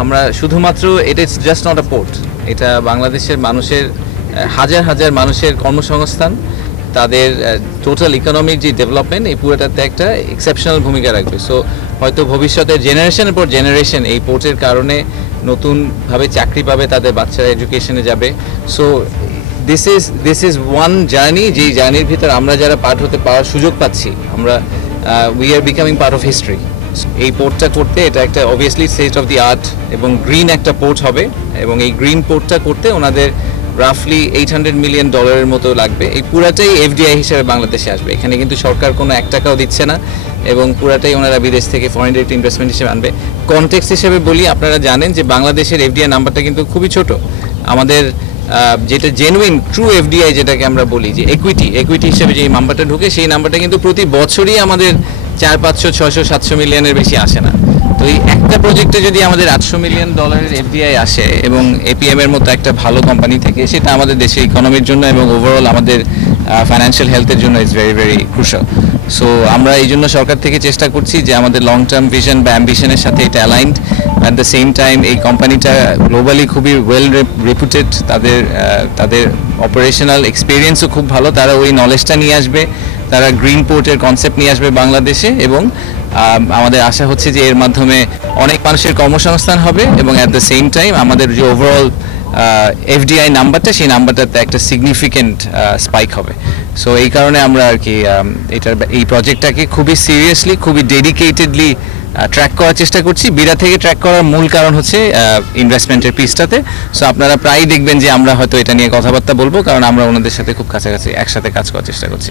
আমরা শুধুমাত্র এটা জাস্ট নট আ পোর্ট, এটা বাংলাদেশের মানুষের হাজার হাজার মানুষের কর্মসংস্থান, তাদের টোটাল ইকোনমিক যে ডেভেলপমেন্ট এই পুরোটাতে একটা এক্সেপশনাল ভূমিকা রাখবে। সো হয়তো ভবিষ্যতে জেনারেশনের পর জেনারেশন এই পোর্টের কারণে নতুনভাবে চাকরি পাবে, তাদের বাচ্চারা এডুকেশনে যাবে। So this is one journey, যেই জার্নির ভিতর আমরা যারা পার্ট হতে পাওয়ার সুযোগ পাচ্ছি, আমরা we are becoming part of history. এই পোর্টটা করতে এটা একটা obviously state of the art এবং গ্রিন একটা পোর্ট হবে, এবং এই গ্রিন পোর্টটা করতে ওনাদের রাফলি $800 মিলিয়ন মতো লাগবে। এই পুরাটাই এফডিআই হিসেবে বাংলাদেশে আসবে, এখানে কিন্তু সরকার কোনো এক টাকাও দিচ্ছে না, এবং পুরাটাই ওনারা বিদেশ থেকে ফরেন ডিরেক্ট ইনভেস্টমেন্ট হিসেবে আনবে। কনটেক্সট হিসেবে বলি, আপনারা জানেন যে বাংলাদেশের এফডিআই নাম্বারটা কিন্তু খুবই ছোট। আমাদের যেটা জেনুইন ট্রু এফডিআই যেটাকে আমরা বলি, যে একুইটি হিসেবে যে নাম্বারটা ঢুকে, সেই নাম্বারটা কিন্তু প্রতি বছরই আমাদের 400, 500, 600, 700 মিলিয়নের বেশি আসে না। তো এই একটা প্রজেক্টে যদি আমাদের $800 মিলিয়ন এফডিআই আসে, এবং এপিএম এর মতো একটা ভালো কোম্পানি থেকে, সেটা আমাদের দেশের ইকোনমির জন্য এবং ওভারঅল আমাদের ফাইন্যান্সিয়াল হেলথের জন্য is very very crucial. So আমরা এই জন্য সরকার থেকে চেষ্টা করছি যে আমাদের লং টার্ম ভিশন বা অ্যাম্বিশনের সাথে এটা aligned. At the same time এই কোম্পানিটা গ্লোবালি খুবই ওয়েল রেপুটেড, তাদের অপারেশনাল এক্সপিরিয়েন্সও খুব ভালো, তারা ওই নলেজটা নিয়ে আসবে, তারা গ্রিন পোর্টের কনসেপ্ট নিয়ে আসবে বাংলাদেশে, এবং আমাদের আশা হচ্ছে যে এর মাধ্যমে অনেক মানুষের কর্মসংস্থান হবে, এবং অ্যাট দ্য সেম টাইম আমাদের যে ওভারঅল এফডিআই নাম্বারটা, সেই নাম্বারটাতে একটা সিগনিফিক্যান্ট স্পাইক হবে। সো এই কারণে আমরা আর কি এই প্রজেক্টটাকে খুবই সিরিয়াসলি, খুবই ডেডিকেটেডলি ট্র্যাক করার চেষ্টা করছি। বিরা থেকে ট্র্যাক করার মূল কারণ হচ্ছে ইনভেস্টমেন্টের পিসটাতে। সো আপনারা প্রায়ই দেখবেন যে আমরা হয়তো এটা নিয়ে কথাবার্তা বলবো, কারণ আমরা ওনাদের সাথে খুব কাছাকাছি একসাথে কাজ করার চেষ্টা করছি।